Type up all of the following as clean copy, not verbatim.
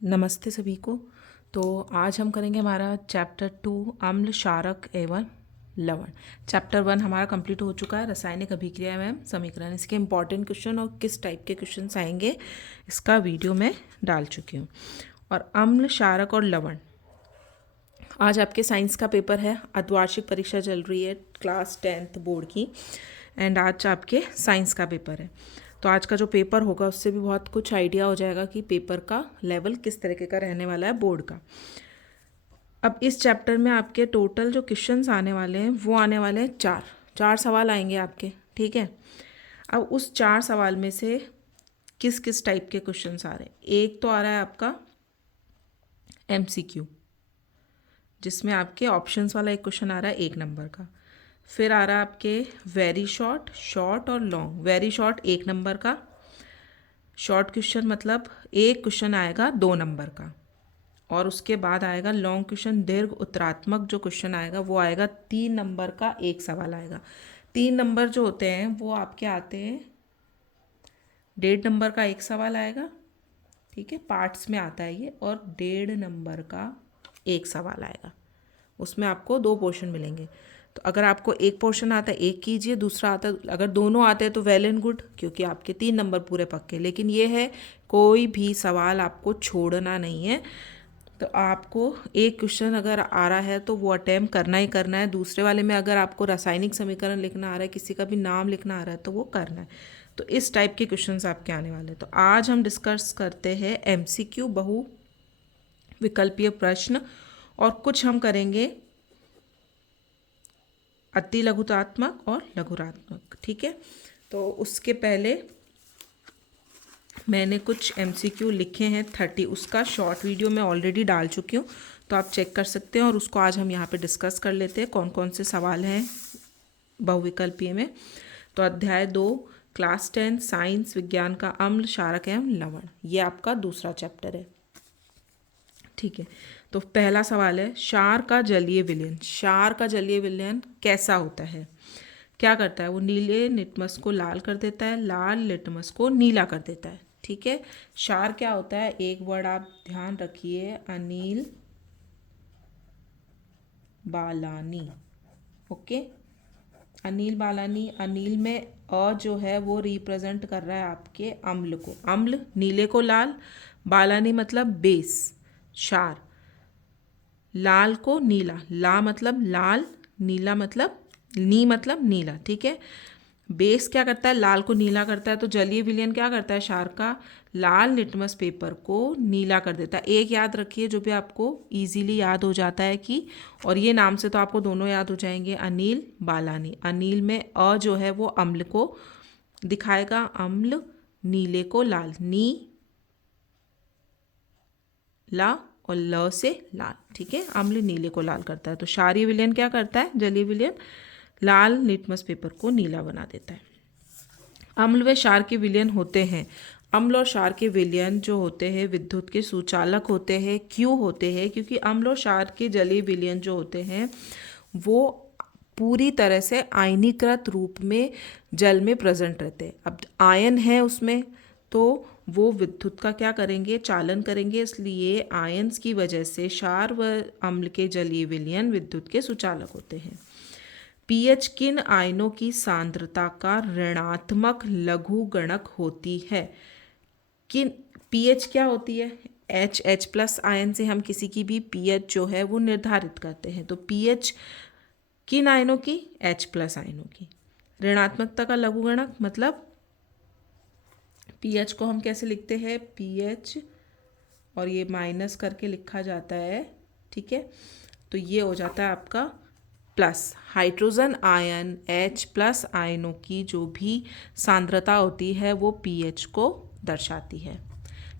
नमस्ते सभी को। तो आज हम करेंगे हमारा चैप्टर 2 अम्ल क्षारक एवं लवण। चैप्टर 1 हमारा कंप्लीट हो चुका है, रासायनिक अभिक्रिया एवं समीकरण। इसके इंपॉर्टेंट क्वेश्चन और किस टाइप के क्वेश्चंस आएंगे इसका वीडियो मैं डाल चुकी हूँ। और अम्ल क्षारक और लवण, आज आपके साइंस का पेपर है, अर्धवार्षिक परीक्षा चल रही है क्लास 10th बोर्ड की, एंड आज आपके साइंस का पेपर है। तो आज का जो पेपर होगा उससे भी बहुत कुछ आइडिया हो जाएगा कि पेपर का लेवल किस तरीके का रहने वाला है बोर्ड का। अब इस चैप्टर में आपके टोटल जो क्वेश्चंस आने वाले हैं वो आने वाले हैं चार सवाल आएंगे आपके, ठीक है। अब उस 4 सवाल में से किस किस टाइप के क्वेश्चंस आ रहे हैं। एक तो आ रहा है आपका MCQ, जिसमें आपके ऑप्शंस वाला एक क्वेश्चन आ रहा है 1 नंबर का। फिर आ रहा है आपके वेरी शॉर्ट, शॉर्ट और लॉन्ग। वेरी शॉर्ट 1 नंबर का, शॉर्ट क्वेश्चन मतलब एक क्वेश्चन आएगा 2 नंबर का, और उसके बाद आएगा लॉन्ग क्वेश्चन, दीर्घ उत्तरात्मक जो क्वेश्चन आएगा वो आएगा 3 नंबर का, एक सवाल आएगा। 3 नंबर जो होते हैं वो आपके आते हैं, 1.5 नंबर का एक सवाल आएगा, ठीक है, पार्ट्स में आता है ये, और 1.5 नंबर का एक सवाल आएगा। उसमें आपको 2 पोर्शन मिलेंगे। तो अगर आपको एक पोर्शन आता है एक कीजिए, दूसरा आता है, अगर दोनों आते हैं तो वेल एंड गुड, क्योंकि आपके 3 नंबर पूरे पक्के। लेकिन ये है कोई भी सवाल आपको छोड़ना नहीं है। तो आपको एक क्वेश्चन अगर आ रहा है तो वो अटैम्प्ट करना ही करना है। दूसरे वाले में अगर आपको रासायनिक समीकरण लिखना आ रहा है, किसी का भी नाम लिखना आ रहा है, तो वो करना है। तो इस टाइप के क्वेश्चंस आपके आने वाले हैं। तो आज हम डिस्कस करते हैं MCQ, बहु विकल्पीय प्रश्न, और कुछ हम करेंगे अति लघुतात्मक और लघुरात्मक, ठीक है। तो उसके पहले मैंने कुछ MCQ लिखे हैं 30, उसका शॉर्ट वीडियो मैं ऑलरेडी डाल चुकी हूँ, तो आप चेक कर सकते हैं। और उसको आज हम यहाँ पे डिस्कस कर लेते हैं कौन कौन से सवाल हैं बहुविकल्पीय में। तो अध्याय 2 क्लास 10 साइंस विज्ञान का अम्ल क्षारक एवं लवण, ये आपका दूसरा चैप्टर है, ठीक है। तो पहला सवाल है, क्षार का जलीय विलयन। क्षार का जलीय विलयन कैसा होता है, क्या करता है? वो नीले लिटमस को लाल कर देता है, लाल लिटमस को नीला कर देता है, ठीक है। क्षार क्या होता है, एक वर्ड आप ध्यान रखिए, अनिल बालानी, ओके। अनिल बालानी, अनिल में अ जो है वो रिप्रेजेंट कर रहा है आपके अम्ल को, अम्ल नीले को लाल, बालानी मतलब बेस क्षार, लाल को नीला, ला मतलब लाल, नीला मतलब नी मतलब नीला, ठीक है। बेस क्या करता है, लाल को नीला करता है। तो जलीय विलयन क्या करता है, क्षार का लाल लिटमस पेपर को नीला कर देता है। एक याद रखिए जो भी आपको इजीली याद हो जाता है कि, और ये नाम से तो आपको दोनों याद हो जाएंगे, अनिल बालानी। अनिल में अ जो है वो अम्ल को दिखाएगा, अम्ल, नीले को लाल, नी ला, और ल से लाल, ठीक है। अम्ल नीले को लाल करता है। तो क्षारीय विलयन क्या करता है, जलीय विलयन लाल लिटमस पेपर को नीला बना देता है। अम्ल व क्षार के विलयन होते हैं। अम्ल और क्षार के विलयन जो होते हैं विद्युत के सुचालक होते हैं। क्यों होते हैं? क्योंकि अम्ल और क्षार के जलीय विलयन जो होते हैं वो पूरी तरह से आयनीकृत रूप में जल में प्रेजेंट रहते हैं। अब आयन है उसमें, तो वो विद्युत का क्या करेंगे, चालन करेंगे। इसलिए आयन्स की वजह से क्षार व अम्ल के जलीय विलयन विद्युत के सुचालक होते हैं। पीएच किन आयनों की सांद्रता का ऋणात्मक लघुगणक होती है? किन पीएच क्या होती है, H प्लस आयन से हम किसी की भी पीएच जो है वो निर्धारित करते हैं। तो पीएच किन आयनों की, H प्लस आयनों की। ऋणात्मकता का लघुगणक मतलब पीएच को हम कैसे लिखते हैं, पीएच और ये माइनस करके लिखा जाता है, ठीक है। तो ये हो जाता है आपका plus. Hydrogen ion H plus आयनों की जो भी सांद्रता होती है वो पीएच को दर्शाती है।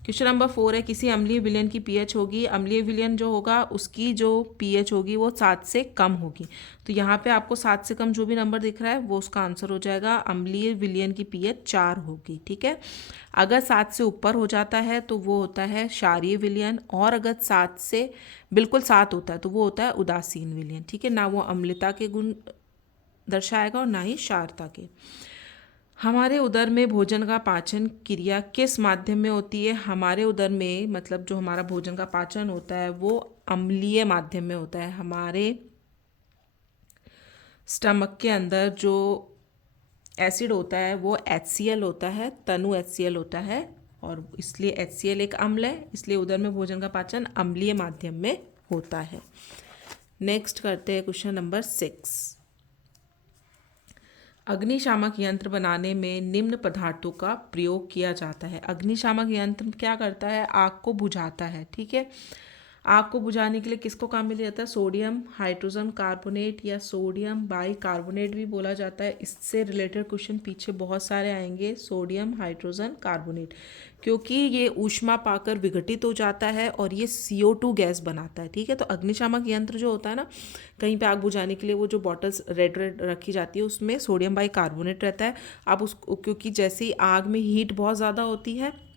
क्वेश्चन नंबर 4 है, किसी अम्लीय विलयन की पीएच होगी, अम्लीय विलयन जो होगा उसकी जो पीएच होगी वो 7 से कम होगी। तो यहाँ पे आपको 7 से कम जो भी नंबर दिख रहा है वो उसका आंसर हो जाएगा। अम्लीय विलयन की पीएच 4 होगी, ठीक है। अगर 7 से ऊपर हो जाता है तो वो होता है क्षारीय विलयन, और अगर 7 से बिल्कुल 7 होता है तो वो होता है उदासीन विलयन, ठीक है। ना वो अम्लता के गुण दर्शाएगा और ना ही क्षारता के। हमारे उदर में भोजन का पाचन क्रिया किस माध्यम में होती है? हमारे उदर में मतलब जो हमारा भोजन का पाचन होता है वो अम्लीय माध्यम में होता है। हमारे स्टमक के अंदर जो एसिड होता है वो HCl होता है, तनु HCl होता है, और इसलिए HCl एक अम्ल है, इसलिए उदर में भोजन का पाचन अम्लीय माध्यम में होता है। नेक्स्ट करते हैं क्वेश्चन नंबर 6। अग्निशामक यंत्र बनाने में निम्न पदार्थों का प्रयोग किया जाता है। अग्निशामक यंत्र क्या करता है? आग को बुझाता है, ठीक है। आग को बुझाने के लिए किसको काम में लिया जाता है? सोडियम हाइड्रोजन कार्बोनेट या सोडियम बाइकार्बोनेट भी बोला जाता है। इससे रिलेटेड क्वेश्चन पीछे बहुत सारे आएंगे। सोडियम हाइड्रोजन कार्बोनेट, क्योंकि ये ऊष्मा पाकर विघटित हो जाता है और ये CO2 गैस बनाता है, ठीक है। तो अग्निशामक यंत्र जो होता है ना, कहीं पे आग बुझाने के लिए वो जो बॉटल्स रेड रेड रखी जाती है उसमें सोडियम बाइकार्बोनेट रहता है। आप उसको, क्योंकि जैसे ही आग में हीट बहुत ज़्यादा होती है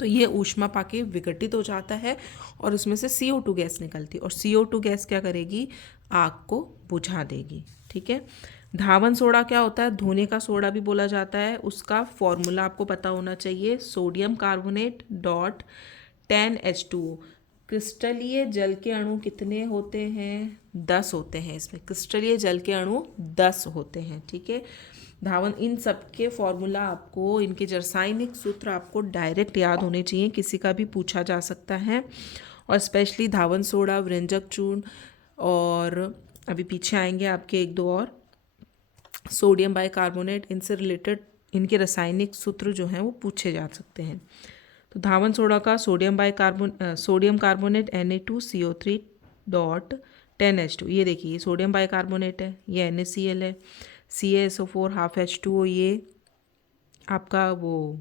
तो ये ऊष्मा पाके विघटित हो जाता है और उसमें से CO2 गैस निकलती है, और CO2 गैस क्या करेगी? आग को बुझा देगी, ठीक है। धावन सोडा क्या होता है? धोने का सोडा भी बोला जाता है। उसका फॉर्मूला आपको पता होना चाहिए, सोडियम कार्बोनेट डॉट 10H2O। क्रिस्टलीय जल के अणु कितने होते हैं? 10 होते हैं। इसमें क्रिस्टलीय जल के अणु 10 होते हैं, ठीक है। धावन, इन सब के फॉर्मूला आपको, इनके रासायनिक सूत्र आपको डायरेक्ट याद होने चाहिए, किसी का भी पूछा जा सकता है। और स्पेशली धावन सोडा, व्यंजक चूर्ण, और अभी पीछे आएंगे आपके एक दो और, सोडियम बाइकार्बोनेट, इनसे रिलेटेड इनके रासायनिक सूत्र जो हैं वो पूछे जा सकते हैं। तो धावन सोडा का sodium carbonate Na2CO3 dot 10H2, ये देखिए सोडियम बाइकार्बोनेट है, ये NaCl है। CaSO4 हाफ H2O, ये आपका वो,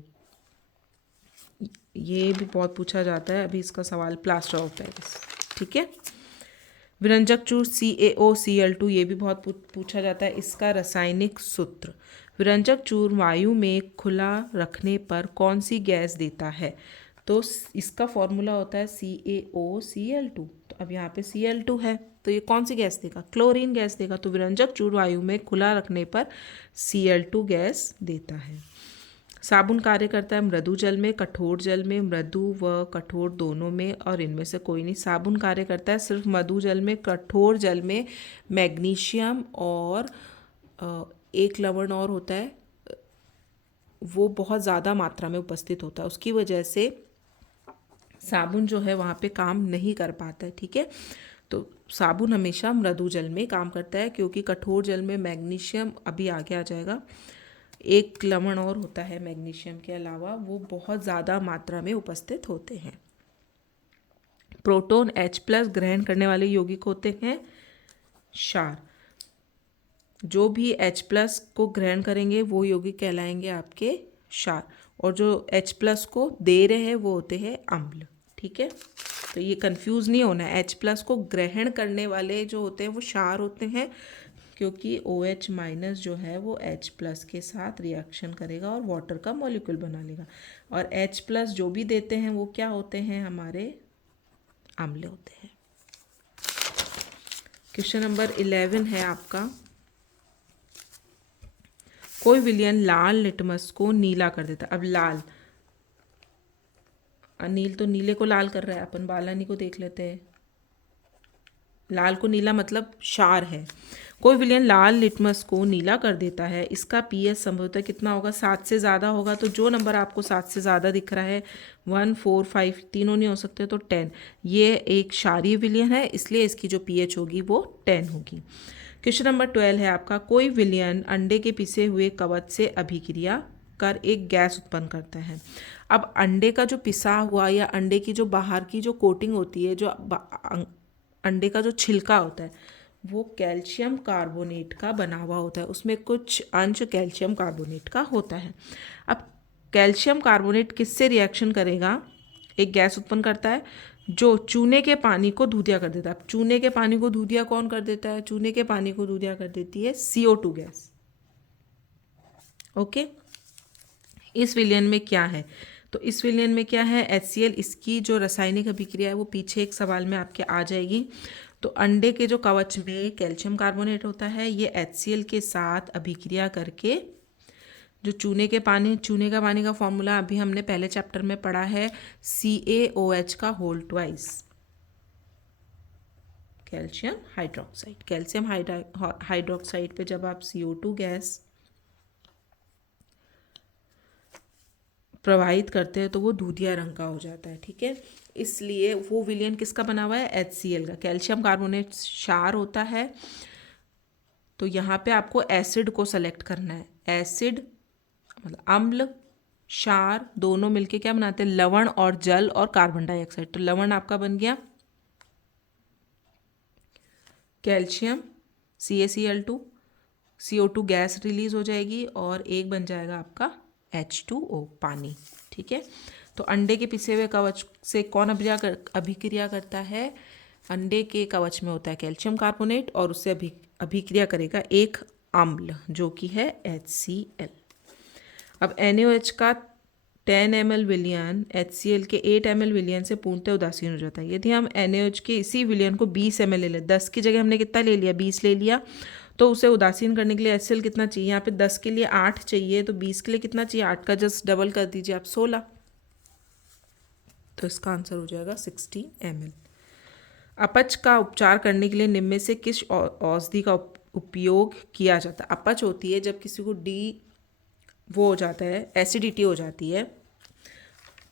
ये भी बहुत पूछा जाता है। अभी इसका सवाल प्लास्टर ऑफ पेरिस, ठीक है। विरंजक चूर्ण CaOCl2, ये भी बहुत पूछा जाता है। इसका रासायनिक सूत्र, विरंजक चूर्ण वायु में खुला रखने पर कौन सी गैस देता है? तो इसका फॉर्मूला होता है CaOCl2। तो अब यहाँ पे Cl2 है, तो ये कौन सी गैस देगा? क्लोरीन गैस देगा। तो विरंजक चूर्ण वायु में खुला रखने पर Cl2 गैस देता है। साबुन कार्य करता है मृदु जल में, कठोर जल में, मृदु व कठोर दोनों में, और इनमें से कोई नहीं। साबुन कार्य करता है सिर्फ मृदु जल में। कठोर जल में मैग्नीशियम और एक लवण और होता है, वो बहुत ज़्यादा मात्रा में उपस्थित होता है, उसकी वजह से साबुन जो है वहाँ पे काम नहीं कर पाता है, ठीक है। तो साबुन हमेशा मृदु जल में काम करता है, क्योंकि कठोर जल में मैग्नीशियम, अभी आगे आ जाएगा, एक लवण और होता है मैग्नीशियम के अलावा, वो बहुत ज़्यादा मात्रा में उपस्थित होते हैं। प्रोटॉन H+ ग्रहण करने वाले यौगिक होते हैं क्षार। जो भी H+ को ग्रहण करेंगे वो यौगिक कहलाएंगे आपके क्षार, और जो H+ को दे रहे हैं वो होते हैं अम्ल, ठीक है। तो ये कंफ्यूज नहीं होना है, H+ को ग्रहण करने वाले जो होते हैं वो क्षार होते हैं, क्योंकि OH- जो है वो H+ के साथ रिएक्शन करेगा और वाटर का मॉलिक्यूल बना लेगा, और H+ जो भी देते हैं वो क्या होते हैं? हमारे अम्ल होते हैं। क्वेश्चन नंबर 11 है आपका, कोई विलयन लाल लिटमस को नीला कर देता है। अब लाल, अनिल तो नीले को लाल कर रहा है, अपन बालानी को देख लेते हैं। लाल को नीला मतलब क्षार है। कोई विलयन लाल लिटमस को नीला कर देता है, इसका pH संभवतः कितना होगा? 7 से ज़्यादा होगा। तो जो नंबर आपको 7 से ज़्यादा दिख रहा है, 1, 4, 5, तीनों नहीं हो सकते, तो 10, ये एक क्षारीय विलयन है, इसलिए इसकी जो pH होगी वो 10 होगी। क्वेश्चन नंबर 12 है आपका, कोई विलयन अंडे के पिसे हुए कवच से अभिक्रिया कर एक गैस उत्पन्न करता है। अब अंडे का जो पिसा हुआ या अंडे की जो बाहर की जो कोटिंग होती है, जो अंडे का जो छिलका होता है, वो कैल्शियम कार्बोनेट का बना हुआ होता है, उसमें कुछ अंश कैल्शियम कार्बोनेट का होता है। अब कैल्शियम कार्बोनेट किससे रिएक्शन करेगा? एक गैस उत्पन्न करता है जो चूने के पानी को दूधिया कर देता है। अब चूने के पानी को दूधिया कौन कर देता है? चूने के पानी को दूधिया कर देती है CO2 गैस, ओके। इस विलयन में क्या है? तो इस विलयन में क्या है? HCl, इसकी जो रासायनिक अभिक्रिया है वो पीछे एक सवाल में आपके आ जाएगी। तो अंडे के जो कवच में कैल्शियम कार्बोनेट होता है, ये HCl के साथ अभिक्रिया करके जो चूने का पानी का फॉर्मूला अभी हमने पहले चैप्टर में पढ़ा है, CaOH का whole twice, calcium hydroxide. Calcium hydroxide पे जब आप CO2 गैस प्रवाहित करते हैं तो वो दूधिया रंग का हो जाता है, ठीक है। इसलिए वो विलयन किसका बना हुआ है, HCl का। कैल्शियम कार्बोनेट क्षार होता है, तो यहाँ पे आपको एसिड को सेलेक्ट करना है। एसिड मतलब अम्ल, क्षार दोनों मिलके क्या बनाते हैं, लवण और जल और कार्बन डाइऑक्साइड। तो लवण आपका बन गया calcium CaCl2, CO2 gas release हो जाएगी और एक बन जाएगा आपका H2O पानी, ठीक है। तो अंडे के पिसे हुए कवच से कौन अभिक्रिया करता है, अंडे के कवच में होता है कैल्शियम कार्बोनेट और उससे अभिक्रिया करेगा एक अम्ल जो कि है HCl। अब NaOH का 10 ml विलयन HCl के 8 ml विलयन से पूर्णतः उदासीन हो जाता है। यदि हम NaOH के इसी विलयन को 20 ml ले लें, 10 की जगह हमने कितना ले लिया, 20 ले लिया, तो उसे उदासीन करने के लिए HCl कितना चाहिए, यहाँ पे 10 के लिए 8 चाहिए, तो 20 के लिए कितना चाहिए, 8 का जस्ट डबल कर दीजिए आप, 16। तो इसका आंसर हो जाएगा 16 ml। अपच का उपचार करने के लिए निम्न में से किस औषधि का उपयोग किया जाता है। अपच होती है जब किसी को वो हो जाता है, एसिडिटी हो जाती है,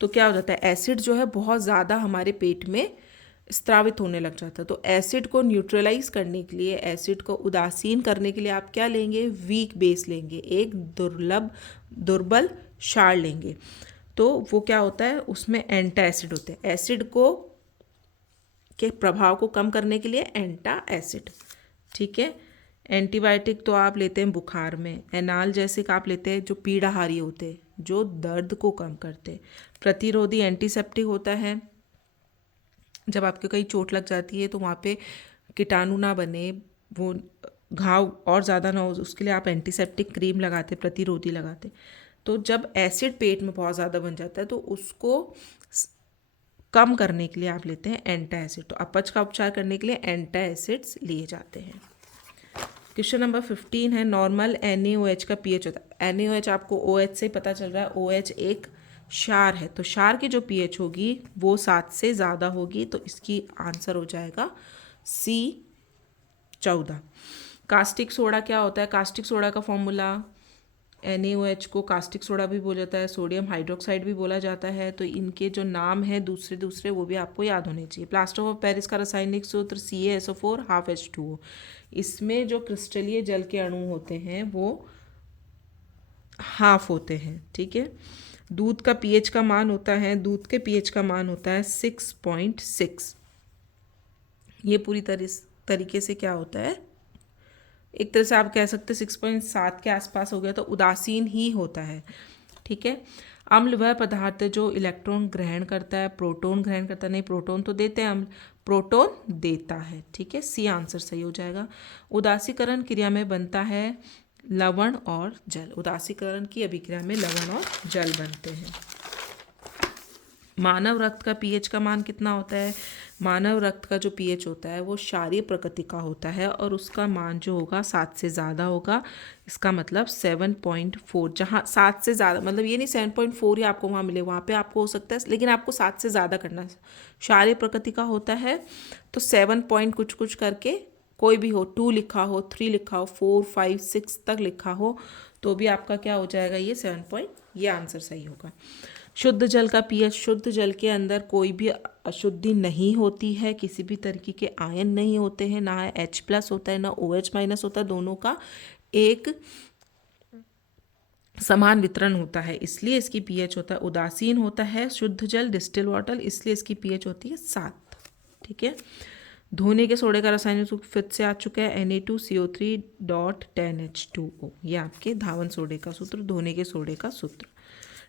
तो क्या हो जाता है, एसिड जो है बहुत ज़्यादा हमारे पेट में स्त्रावित होने लग जाता है। तो एसिड को न्यूट्रलाइज करने के लिए, एसिड को उदासीन करने के लिए आप क्या लेंगे, वीक बेस लेंगे, एक दुर्बल क्षार लेंगे। तो वो क्या होता है, उसमें एंटा एसिड होते हैं। एसिड के प्रभाव को कम करने के लिए एंटा एसिड, ठीक है। एंटीबायोटिक तो आप लेते हैं बुखार में, एनाल्जेसिक आप लेते हैं जो पीड़ाहारी होते हैं, जो दर्द को कम करते हैं। प्रतिरोधी एंटीसेप्टिक होता है, जब आपके कहीं चोट लग जाती है तो वहाँ पे कीटाणु ना बने, वो घाव और ज़्यादा ना हो, उसके लिए आप एंटीसेप्टिक क्रीम लगाते, प्रतिरोधी लगाते। तो जब एसिड पेट में बहुत ज़्यादा बन जाता है तो उसको कम करने के लिए आप लेते हैं एंटा एसिड। तो अपच का उपचार करने के लिए एंटा एसिड्स लिए जाते हैं। क्वेश्चन नंबर 15 है, नॉर्मल NaOH का pH होता है। NaOH आपको OH से पता चल रहा है, OH एक क्षार है, तो क्षार की जो pH होगी वो 7 से ज़्यादा होगी, तो इसकी आंसर हो जाएगा C14। कास्टिक सोडा क्या होता है, कास्टिक सोडा का फॉर्मूला, NaOH को कास्टिक सोडा भी बोला जाता है, सोडियम हाइड्रोक्साइड भी बोला जाता है। तो इनके जो नाम है दूसरे वो भी आपको याद होने चाहिए। प्लास्टर ऑफ पेरिस का रासायनिक सूत्र CaSO4 हाफ H2O। इसमें जो क्रिस्टलीय जल के अणु होते हैं वो हाफ होते हैं, ठीक है। दूध का pH का मान होता है, दूध के pH का मान होता है 6.6। ये पूरी तरीके से क्या होता है, एक तरह से आप कह सकते हैं 6.7 के आसपास हो गया, तो उदासीन ही होता है, ठीक है। अम्ल वह पदार्थ है जो इलेक्ट्रॉन ग्रहण करता है, प्रोटॉन ग्रहण करता है नहीं, प्रोटॉन तो देते हैं अम्ल, प्रोटॉन देता है, ठीक है। C आंसर सही हो जाएगा। उदासीकरण क्रिया में बनता है लवण और जल, उदासीकरण की अभिक्रिया में लवण और जल बनते हैं। मानव रक्त का pH का मान कितना होता है, मानव रक्त का जो pH होता है वो क्षारीय प्रकृति का होता है और उसका मान जो होगा 7 से ज़्यादा होगा। इसका मतलब 7.4, जहाँ 7 से ज़्यादा मतलब ये नहीं 7.4 ही आपको वहाँ मिले, वहाँ पे आपको हो सकता है, लेकिन आपको 7 से ज़्यादा करना है। क्षारीय प्रकृति का होता है तो 7 पॉइंट कुछ कुछ करके कोई भी हो, 2 लिखा हो, 3 लिखा हो, 4, 5, 6 तक लिखा हो, तो भी आपका क्या हो जाएगा, ये 7 पॉइंट, ये आंसर सही होगा। शुद्ध जल का pH, शुद्ध जल के अंदर कोई भी अशुद्धि नहीं होती है, किसी भी तरीके के आयन नहीं होते हैं, ना H+ होता है ना OH- होता है, दोनों का एक समान वितरण होता है, इसलिए इसकी pH होता है उदासीन होता है शुद्ध जल, डिस्टिल वाटर, इसलिए इसकी pH होती है 7, ठीक है। धोने के सोडे का रासायनिक सूत्र फिर से आ चुका है, Na2CO3.10H2O, ये आपके धावन सोडे का सूत्र, धोने के सोडे का सूत्र।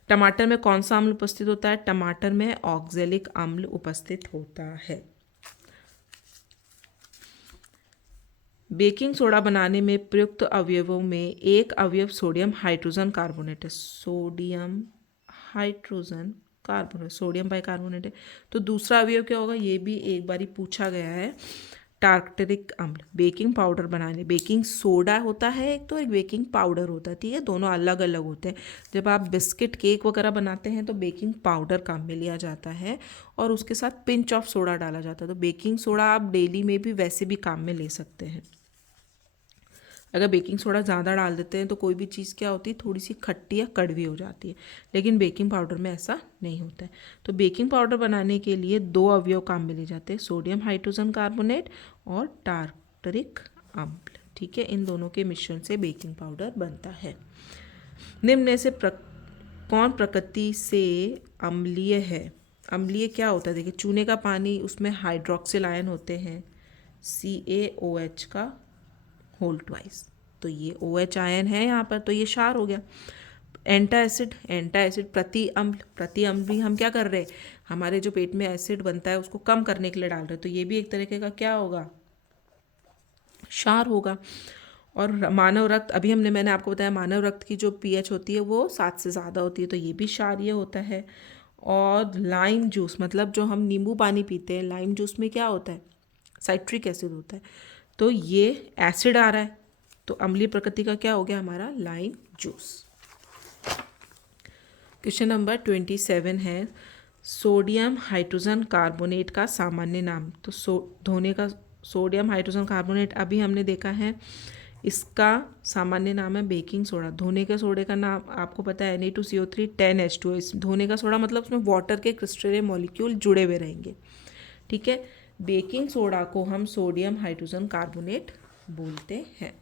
टमाटर में कौन सा अम्ल उपस्थित होता है, टमाटर में ऑक्जेलिक अम्ल उपस्थित होता है। बेकिंग सोडा बनाने में प्रयुक्त अवयवों में एक अवयव सोडियम हाइड्रोजन कार्बोनेट है, sodium hydrogen carbonate, sodium bicarbonate है। तो दूसरा अवयव क्या होगा, ये भी एक बारी पूछा गया है। टार्टरिक अम्ल, बेकिंग पाउडर बनाने, बेकिंग सोडा होता है एक, तो एक बेकिंग पाउडर होता है, ठीक है, दोनों अलग अलग होते हैं। जब आप बिस्किट केक वगैरह बनाते हैं तो बेकिंग पाउडर काम में लिया जाता है और उसके साथ पिंच ऑफ सोडा डाला जाता है। तो बेकिंग सोडा आप डेली में भी वैसे भी काम में ले सकते हैं। अगर बेकिंग सोडा ज़्यादा डाल देते हैं तो कोई भी चीज़ क्या होती है, थोड़ी सी खट्टी या कड़वी हो जाती है, लेकिन बेकिंग पाउडर में ऐसा नहीं होता है। तो बेकिंग पाउडर बनाने के लिए दो अवयव काम में ले जाते हैं, सोडियम हाइड्रोजन कार्बोनेट और टार्टरिक अम्ल, ठीक है। इन दोनों के मिश्रण से बेकिंग पाउडर बनता है। निम्न में से कौन प्रकृति से अम्लीय है? अम्लीय क्या होता है, देखिए चूने का पानी, उसमें हाइड्रोक्सिल आयन होते हैं, CaOH का होल ट्वाइस, तो ये OH आयन है यहाँ पर, तो ये क्षार हो गया। एंटा एसिड प्रति अम्ल भी हम क्या कर रहे हैं, हमारे जो पेट में एसिड बनता है उसको कम करने के लिए डाल रहे हैं, तो ये भी एक तरीके का क्या होगा, क्षार होगा। और मानव रक्त, अभी मैंने आपको बताया मानव रक्त की जो pH होती है वो 7 से ज़्यादा होती है, तो ये भी क्षारीय होता है। और लाइम जूस, मतलब जो हम नींबू पानी पीते हैं, लाइम जूस में क्या होता है, साइट्रिक एसिड होता है, तो ये एसिड आ रहा है, तो अम्लीय प्रकृति का क्या हो गया हमारा, लाइम जूस। क्वेश्चन नंबर 27 है, सोडियम हाइड्रोजन कार्बोनेट का सामान्य नाम। तो धोने का सोडियम हाइड्रोजन कार्बोनेट अभी हमने देखा है, इसका सामान्य नाम है बेकिंग सोडा। धोने के सोडे का नाम आपको पता है Na2CO3 10H2। इस धोने का सोडा मतलब उसमें वाटर के क्रिस्टलीय मॉलिक्यूल जुड़े हुए रहेंगे, ठीक है। बेकिंग सोडा को हम सोडियम हाइड्रोजन कार्बोनेट बोलते हैं।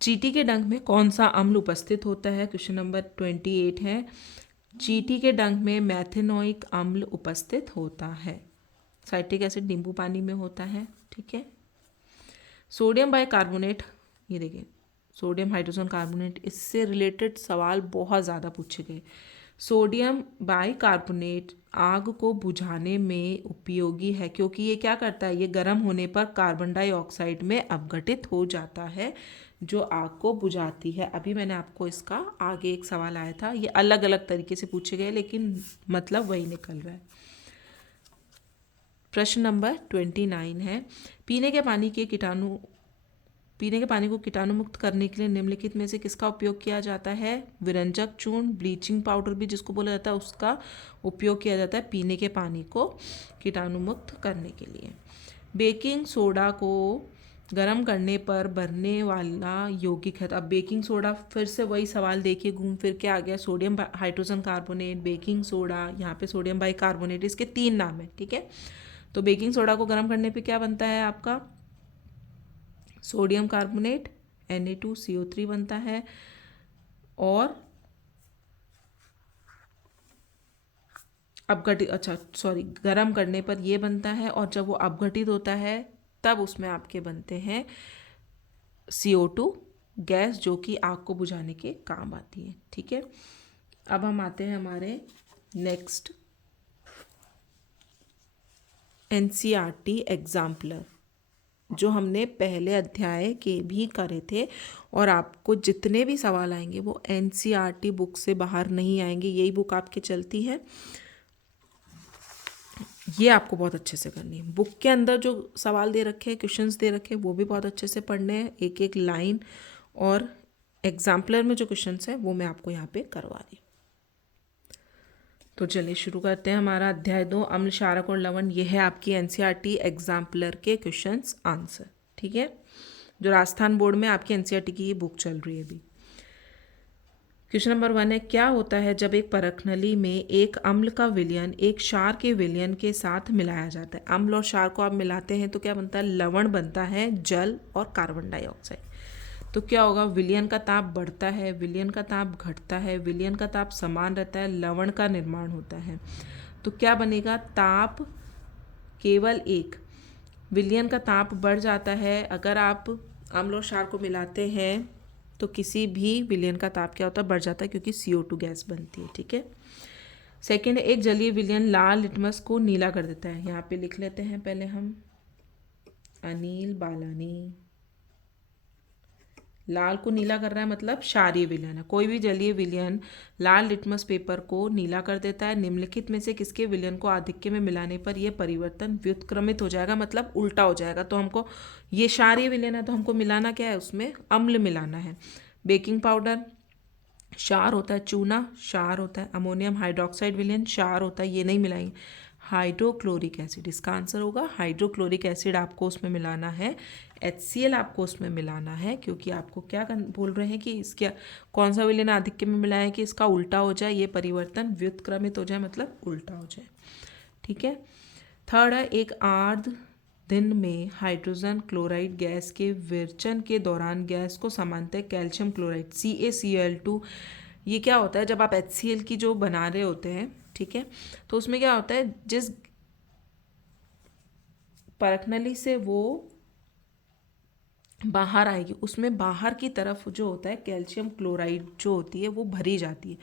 चींटी के डंक में कौन सा अम्ल उपस्थित होता है? क्वेश्चन नंबर 28 है, चींटी के डंक में मैथेनोइक अम्ल उपस्थित होता है। साइट्रिक एसिड नींबू पानी में होता है, ठीक है। सोडियम बाइकार्बोनेट, ये देखिए सोडियम हाइड्रोजन कार्बोनेट, इससे रिलेटेड सवाल बहुत ज़्यादा पूछे गए। सोडियम बाइकार्बोनेट आग को बुझाने में उपयोगी है क्योंकि ये क्या करता है, ये गर्म होने पर कार्बन डाइऑक्साइड में अपघटित हो जाता है जो आग को बुझाती है। अभी मैंने आपको इसका आगे एक सवाल आया था, ये अलग अलग तरीके से पूछे गए लेकिन मतलब वही निकल रहा है। प्रश्न नंबर 29 है, पीने के पानी को कीटाणु मुक्त करने के लिए निम्नलिखित में से किसका उपयोग किया जाता है? विरंजक चूर्ण, ब्लीचिंग पाउडर भी जिसको बोला जाता है, उसका उपयोग किया जाता है पीने के पानी को कीटाणु मुक्त करने के लिए। बेकिंग सोडा को गर्म करने पर बनने वाला यौगिक है। तो अब बेकिंग सोडा, फिर से वही सवाल देखिए घूम फिर के आ गया, sodium hydrogen carbonate, baking soda, यहाँ पे सोडियम बाइकार्बोनेट, इसके 3 नाम है, ठीक है। तो बेकिंग सोडा को गर्म करने पे क्या बनता है आपका, सोडियम कार्बोनेट Na2CO3 बनता है, और गर्म करने पर ये बनता है, और जब वो अपघटित होता है तब उसमें आपके बनते हैं CO2 गैस, जो कि आग को बुझाने के काम आती है, ठीक है। अब हम आते हैं हमारे नेक्स्ट NCERT एग्जाम्पलर, जो हमने पहले अध्याय के भी करे थे, और आपको जितने भी सवाल आएंगे वो NCERT बुक से बाहर नहीं आएंगे, यही बुक आपके चलती है, ये आपको बहुत अच्छे से करनी है। बुक के अंदर जो सवाल दे रखे हैं, क्वेश्चंस दे रखे हैं, वो भी बहुत अच्छे से पढ़ने हैं, एक एक लाइन, और एग्जाम्पलर में जो क्वेश्चंस हैं वो मैं आपको यहाँ पे करवा दी। तो चलिए शुरू करते हैं हमारा अध्याय 2, अम्ल, क्षारक और लवण। ये है आपकी NCERT एग्जाम्पलर के क्वेश्चंस आंसर, ठीक है, जो राजस्थान बोर्ड में आपकी NCERT की ये बुक चल रही है अभी। क्वेश्चन नंबर 1 है, क्या होता है जब एक परखनली में एक अम्ल का विलयन एक क्षार के विलयन के साथ मिलाया जाता है? अम्ल और क्षार को आप मिलाते हैं तो क्या बनता है, लवण बनता है, जल और कार्बन डाइऑक्साइड। तो क्या होगा, विलयन का ताप बढ़ता है, विलयन का ताप घटता है, विलयन का ताप समान रहता है, लवण का निर्माण होता है। तो क्या बनेगा, ताप केवल एक, विलयन का ताप बढ़ जाता है अगर आप अम्ल और क्षार को मिलाते हैं, तो किसी भी विलयन का ताप क्या होता है, बढ़ जाता है, क्योंकि CO2 गैस बनती है, ठीक है। सेकेंड, एक जलीय विलयन लाल लिटमस को नीला कर देता है। यहाँ पे लिख लेते हैं पहले हम, अनिल बालानी लाल को नीला कर रहा है मतलब क्षारीय विलयन है। कोई भी जलीय विलयन लाल लिटमस पेपर को नीला कर देता है। निम्नलिखित में से किसके विलयन को आधिक्य में मिलाने पर यह परिवर्तन व्युत्क्रमित हो जाएगा, मतलब उल्टा हो जाएगा। तो हमको ये क्षारीय विलयन है तो हमको मिलाना क्या है, उसमें अम्ल मिलाना है। बेकिंग पाउडर क्षार होता है, चूना क्षार होता है, अमोनियम हाइड्रोक्साइड विलयन क्षार होता है, ये नहीं मिलाएंगे। हाइड्रोक्लोरिक एसिड, इसका आंसर होगा हाइड्रोक्लोरिक एसिड आपको उसमें मिलाना है। HCl आपको उसमें मिलाना है, क्योंकि आपको क्या बोल रहे हैं कि इसका कौन सा विलयन आधिक्य में मिला है कि इसका उल्टा हो जाए, ये परिवर्तन व्युत्क्रमित हो जाए मतलब उल्टा हो जाए। ठीक है। थर्ड है, एक आर्द्र दिन में हाइड्रोजन क्लोराइड गैस के विरचन के दौरान गैस को समानतः कैल्शियम क्लोराइड CaCl2, ये क्या होता है जब आप HCl की जो बना रहे होते हैं, ठीक है, तो उसमें क्या होता है, जिस परखनली से वो बाहर आएगी उसमें बाहर की तरफ जो होता है कैल्शियम क्लोराइड जो होती है वो भरी जाती है।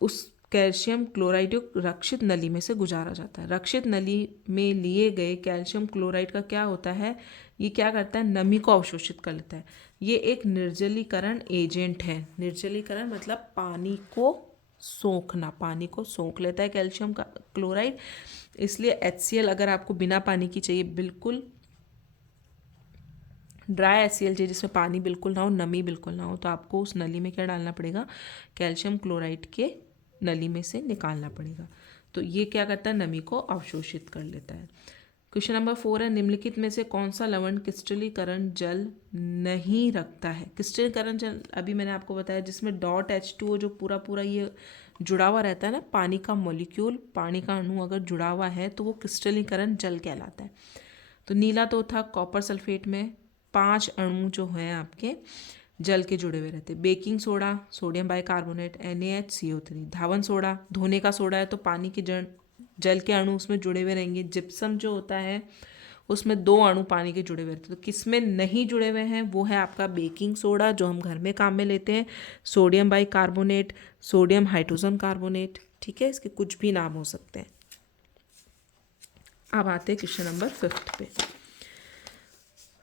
उस कैल्शियम क्लोराइड को रक्षित नली में से गुजारा जाता है। रक्षित नली में लिए गए कैल्शियम क्लोराइड का क्या होता है, ये क्या करता है, नमी को अवशोषित कर लेता है। ये एक निर्जलीकरण एजेंट है। निर्जलीकरण मतलब पानी को सोखना, पानी को सोख लेता है कैल्शियम का क्लोराइड। इसलिए HCl अगर आपको बिना पानी की चाहिए, बिल्कुल ड्राई HCl चाहिए जिसमें पानी बिल्कुल ना हो, नमी बिल्कुल ना हो, तो आपको उस नली में क्या डालना पड़ेगा, कैल्शियम क्लोराइड के नली में से निकालना पड़ेगा। तो ये क्या करता है, नमी को अवशोषित कर लेता है। क्वेश्चन नंबर 4 है, निम्नलिखित में से कौन सा लवण क्रिस्टलीकरण जल नहीं रखता है। क्रिस्टलीकरण जल अभी मैंने आपको बताया जिसमें .H2O जो पूरा पूरा ये जुड़ा हुआ रहता है ना, पानी का मॉलिक्यूल, पानी का अणु अगर जुड़ा हुआ है तो वो क्रिस्टलीकरण जल कहलाता है। तो नीला तो था कॉपर सल्फेट में 5 अणु जो हैं आपके जल के जुड़े हुए रहते हैं। Baking soda, sodium bicarbonate, NaHCO3। धावन सोडा, धोने का सोडा है तो पानी के जल के अणु उसमें जुड़े हुए रहेंगे। जिप्सम जो होता है उसमें 2 अणु पानी के जुड़े हुए रहते हैं। तो किसमें नहीं जुड़े हुए हैं, वो है आपका बेकिंग सोडा जो हम घर में काम में लेते हैं, sodium bicarbonate, sodium hydrogen carbonate. ठीक है, इसके कुछ भी नाम हो सकते हैं। अब आते हैं क्वेश्चन नंबर 5 पे।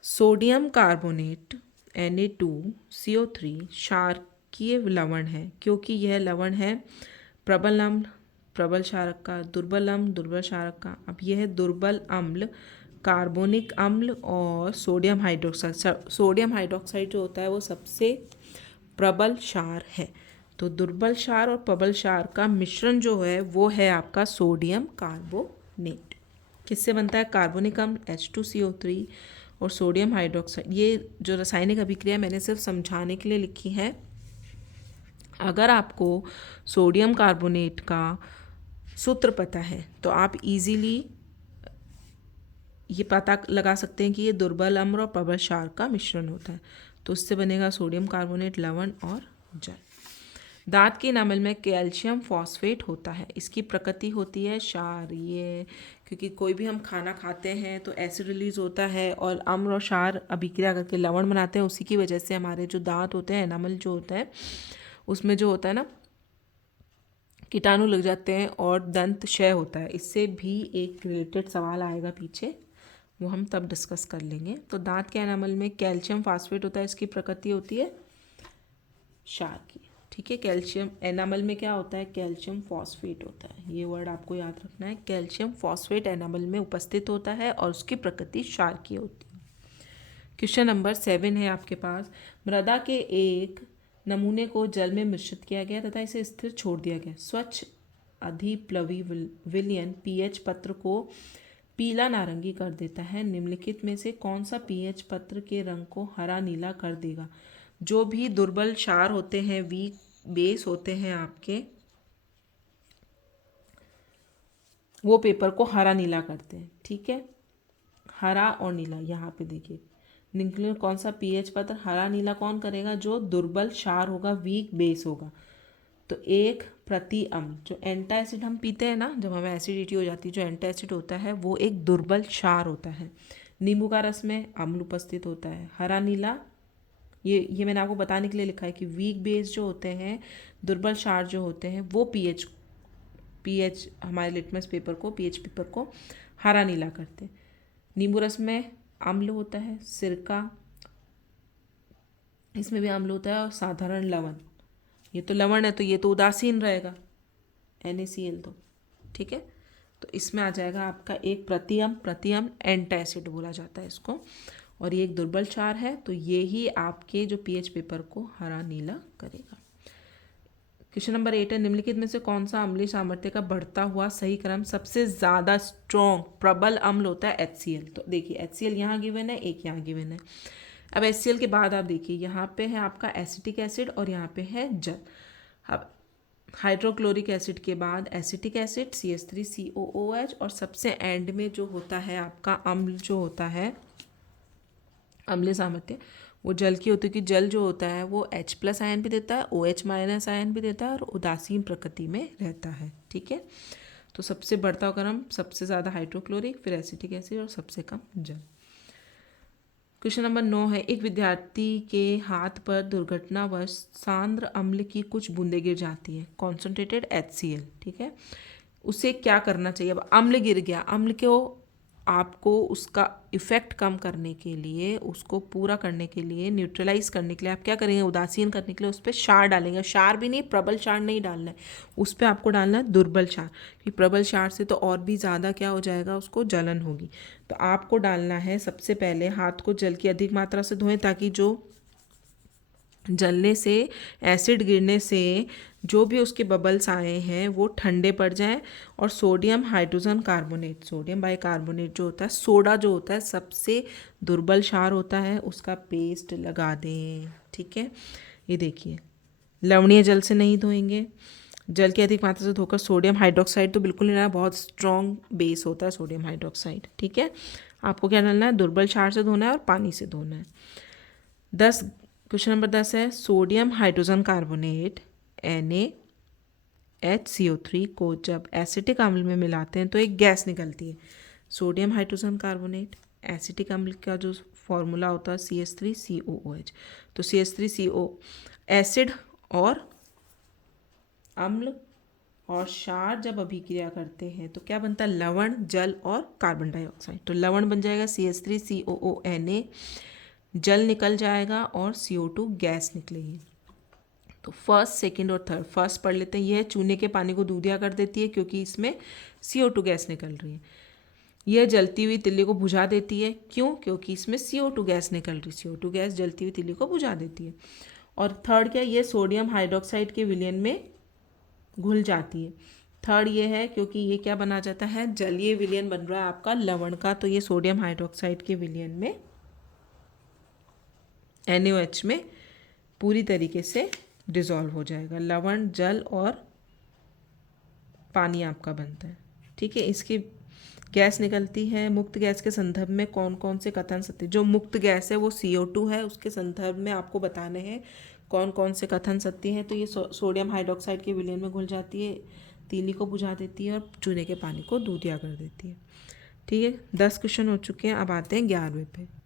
सोडियम कार्बोनेट Na2CO3 क्षारकीय लवण है क्योंकि यह लवण है प्रबल अम्ल प्रबल क्षारक का, दुर्बल अम्ल दुर्बल क्षारक का। अब यह है दुर्बल अम्ल, कार्बोनिक अम्ल और सोडियम हाइड्रोक्साइड। सोडियम हाइड्रोक्साइड जो होता है वो सबसे प्रबल क्षार है। तो दुर्बल क्षार और प्रबल क्षार का मिश्रण जो है वो है आपका सोडियम कार्बोनेट। किससे बनता है, कार्बोनिक अम्ल H2CO3 और सोडियम हाइड्रोक्साइड। ये जो रासायनिक अभिक्रिया मैंने सिर्फ समझाने के लिए लिखी है। अगर आपको सोडियम कार्बोनेट का सूत्र पता है तो आप इजीली ये पता लगा सकते हैं कि ये दुर्बल अम्ल और प्रबल क्षार का मिश्रण होता है। तो उससे बनेगा सोडियम कार्बोनेट लवण और जल। दांत के इनामल में कैल्शियम फॉस्फेट होता है, इसकी प्रकृति होती है क्षारीय, क्योंकि कोई भी हम खाना खाते हैं तो एसिड रिलीज होता है और अम्ल और क्षार अभिक्रिया करके लवण बनाते हैं। उसी की वजह से हमारे जो दांत होते हैं, इनामल जो होता है उसमें जो होता है ना कीटाणु लग जाते हैं और दंत क्षय होता है। इससे भी एक रिलेटेड सवाल आएगा पीछे, वो हम तब डिस्कस कर लेंगे। तो दांत के एनामल में कैल्शियम फॉस्फेट होता है, इसकी प्रकृति होती है क्षार की। ठीक है, कैल्शियम एनामल में क्या होता है, कैल्शियम फॉस्फेट होता है। ये वर्ड आपको याद रखना है, कैल्शियम फॉस्फेट एनामल में उपस्थित होता है और उसकी प्रकृति क्षार की होती है। क्वेश्चन नंबर 7 है आपके पास, मृदा के एक नमूने को जल में मिश्रित किया गया तथा इसे स्थिर छोड़ दिया गया। स्वच्छ अधिप्लवी विलयन pH पत्र को पीला नारंगी कर देता है। निम्नलिखित में से कौन सा pH पत्र के रंग को हरा नीला कर देगा। जो भी दुर्बल क्षार होते हैं, वीक बेस होते हैं आपके, वो पेपर को हरा नीला करते हैं। ठीक है, हरा और नीला, यहाँ पे देखिए निम्नलिखित कौन सा pH पत्र हरा नीला कौन करेगा, जो दुर्बल क्षार होगा, वीक बेस होगा। तो एक प्रति अम्ल, जो एंटासिड हम पीते हैं ना जब हमें एसिडिटी हो जाती है, जो एंटासिड होता है वो एक दुर्बल क्षार होता है। नींबू का रस में अम्ल उपस्थित होता है। हरा नीला ये मैंने आपको बताने के लिए लिखा है कि वीक बेस जो होते हैं, दुर्बल क्षार जो होते हैं, वो पीएच हमारे लिटमस पेपर को, पीएच पेपर को हरा नीला करते हैं। नींबू रस में अम्ल होता है, सिरका इसमें भी अम्ल होता है और साधारण लवण, ये तो लवण है तो ये तो उदासीन रहेगा NaCl तो, ठीक है। तो इसमें आ जाएगा आपका एक प्रतिअम्ल एंटासिड बोला जाता है इसको, और ये एक दुर्बल क्षार है, तो ये ही आपके जो पीएच पेपर को हरा नीला करेगा। क्वेश्चन नंबर 8 है, निम्नलिखित में से कौन सा अम्लीय सामर्थ्य का बढ़ता हुआ सही क्रम सबसे ज़्यादा स्ट्रॉन्ग प्रबल अम्ल होता है? HCl। तो देखिए HCl यहाँ गिवन है, एक यहाँ गिवन है। अब HCl के बाद आप देखिए यहाँ पे है आपका एसिटिक एसिड और यहाँ पे है जल। अब हाइड्रोक्लोरिक एसिड के बाद एसिटिक एसिड CH3COOH, और सबसे एंड में जो होता है आपका अम्ल जो होता है अम्लीय सामर्थ्य, वो जल की होती है कि जल जो होता है वो H+ आयन भी देता है, OH- आयन भी देता है और उदासीन प्रकृति में रहता है, ठीक है। तो सबसे बढ़ता हुआ क्रम, सबसे ज़्यादा हाइड्रोक्लोरिक, फिर एसिटिक एसिड और सबसे कम जल। क्वेश्चन नंबर 9 है, एक विद्यार्थी के हाथ पर दुर्घटनावश सांद्र अम्ल की कुछ बूंदें गिर जाती हैं, कॉन्सेंट्रेटेड HCl, ठीक है। उसे क्या करना चाहिए? अब अम्ल गिर गया, अम्ल को आपको उसका इफ़ेक्ट कम करने के लिए, उसको पूरा करने के लिए, न्यूट्रलाइज करने के लिए आप क्या करेंगे? उदासीन करने के लिए उस पर क्षार डालेंगे। क्षार भी नहीं, प्रबल क्षार नहीं डालना है, उस पर आपको डालना है दुर्बल क्षार, क्योंकि प्रबल क्षार से तो और भी ज़्यादा क्या हो जाएगा, उसको जलन होगी। तो आपको डालना है सबसे पहले, हाथ को जल की अधिक मात्रा से धोएं ताकि जो जलने से, एसिड गिरने से जो भी उसके बबल्स आए हैं वो ठंडे पड़ जाएं, और sodium hydrogen carbonate, sodium bicarbonate जो होता है, सोडा जो होता है सबसे दुर्बल क्षार होता है, उसका पेस्ट लगा दें, ठीक है। ये देखिए लवणीय जल से नहीं धोएंगे, जल की अधिक मात्रा से धोकर सोडियम हाइड्रोक्साइड तो बिल्कुल नहीं, बहुत स्ट्रॉन्ग बेस होता है सोडियम हाइड्रोक्साइड, ठीक है। आपको क्या डालना है? दुर्बल क्षार से धोना है और पानी से धोना है। 10, क्वेश्चन नंबर 10 है, सोडियम हाइड्रोजन कार्बोनेट NaHCO3 को जब एसिटिक अम्ल में मिलाते हैं तो एक गैस निकलती है। सोडियम हाइड्रोजन कार्बोनेट, एसिटिक अम्ल का जो फॉर्मूला होता है CH3COOH, तो CH3CO एसिड और अम्ल और क्षार जब अभिक्रिया करते हैं तो क्या बनता है? लवण, जल और कार्बन डाइऑक्साइड। तो लवण बन जाएगा CH3COONA, जल निकल जाएगा और CO2 गैस निकलेगी। तो फर्स्ट, सेकंड और थर्ड, फर्स्ट पढ़ लेते हैं। यह चूने के पानी को दूधिया कर देती है क्योंकि इसमें CO2 गैस निकल रही है। यह जलती हुई तिल्ली को बुझा देती है, क्यों? क्योंकि इसमें CO2 गैस निकल रही है, CO2 गैस जलती हुई तिल्ली को बुझा देती है। और थर्ड क्या? ये सोडियम हाइड्रोक्साइड के विलयन में घुल जाती है। थर्ड ये है क्योंकि ये क्या बना जाता है? जलीय विलयन बन रहा है आपका लवण का, तो ये सोडियम हाइड्रोक्साइड के विलयन में NaOH में पूरी तरीके से डिज़ोल्व हो जाएगा। लवण, जल और पानी आपका बनता है, ठीक है। इसकी गैस निकलती है। मुक्त गैस के संदर्भ में कौन कौन से कथन सत्य? जो मुक्त गैस है वो CO2 है, उसके संदर्भ में आपको बताने हैं कौन कौन से कथन सत्य हैं। तो ये सोडियम हाइड्रोक्साइड के विलयन में घुल जाती है, तीली को बुझा देती है और चूने के पानी को दूधिया कर देती है, ठीक है। 10 क्वेश्चन हो चुके हैं, अब आते हैं 11वें पे।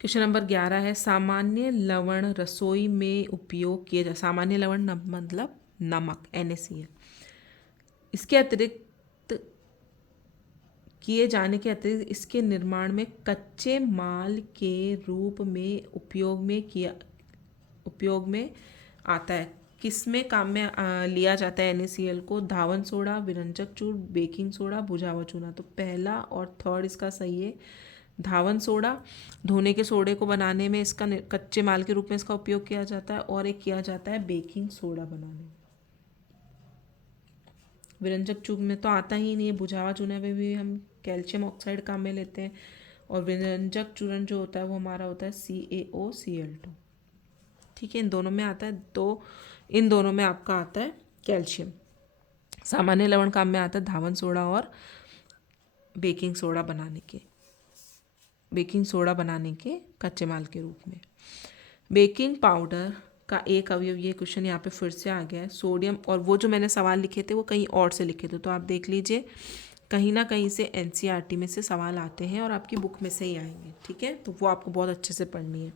क्वेश्चन नंबर 11 है, सामान्य लवण रसोई में उपयोग किए जा, सामान्य लवण मतलब नमक NaCl, इसके अतिरिक्त किए जाने के अतिरिक्त इसके निर्माण में कच्चे माल के रूप में उपयोग में आता है। किसमें काम में लिया जाता है NaCl को? धावन सोडा, विरंजक चूर्ण, बेकिंग सोडा, बुझा हुआ चूना। तो पहला और थर्ड इसका सही है। धावन सोडा, धोने के सोडे को बनाने में इसका कच्चे माल के रूप में इसका उपयोग किया जाता है, और एक किया जाता है बेकिंग सोडा बनाने में। विरंजक चूर्ण में तो आता ही नहीं है। बुझा हुआ चूना में भी हम कैल्शियम ऑक्साइड काम में लेते हैं, और विरंजक चूर्ण जो होता है वो हमारा होता है CaOCl2, ठीक है। इन दोनों में आता है, तो इन दोनों में आपका आता है कैल्शियम। सामान्य लवण काम में आता है धावन सोडा और बेकिंग सोडा बनाने के कच्चे माल के रूप में। बेकिंग पाउडर का एक अवयव, ये क्वेश्चन यहाँ पे फिर से आ गया है, सोडियम, और वो जो मैंने सवाल लिखे थे वो कहीं और से लिखे थे, तो आप देख लीजिए कहीं ना कहीं से NCERT में से सवाल आते हैं और आपकी बुक में से ही आएंगे, ठीक है। तो वो आपको बहुत अच्छे से पढ़नी है।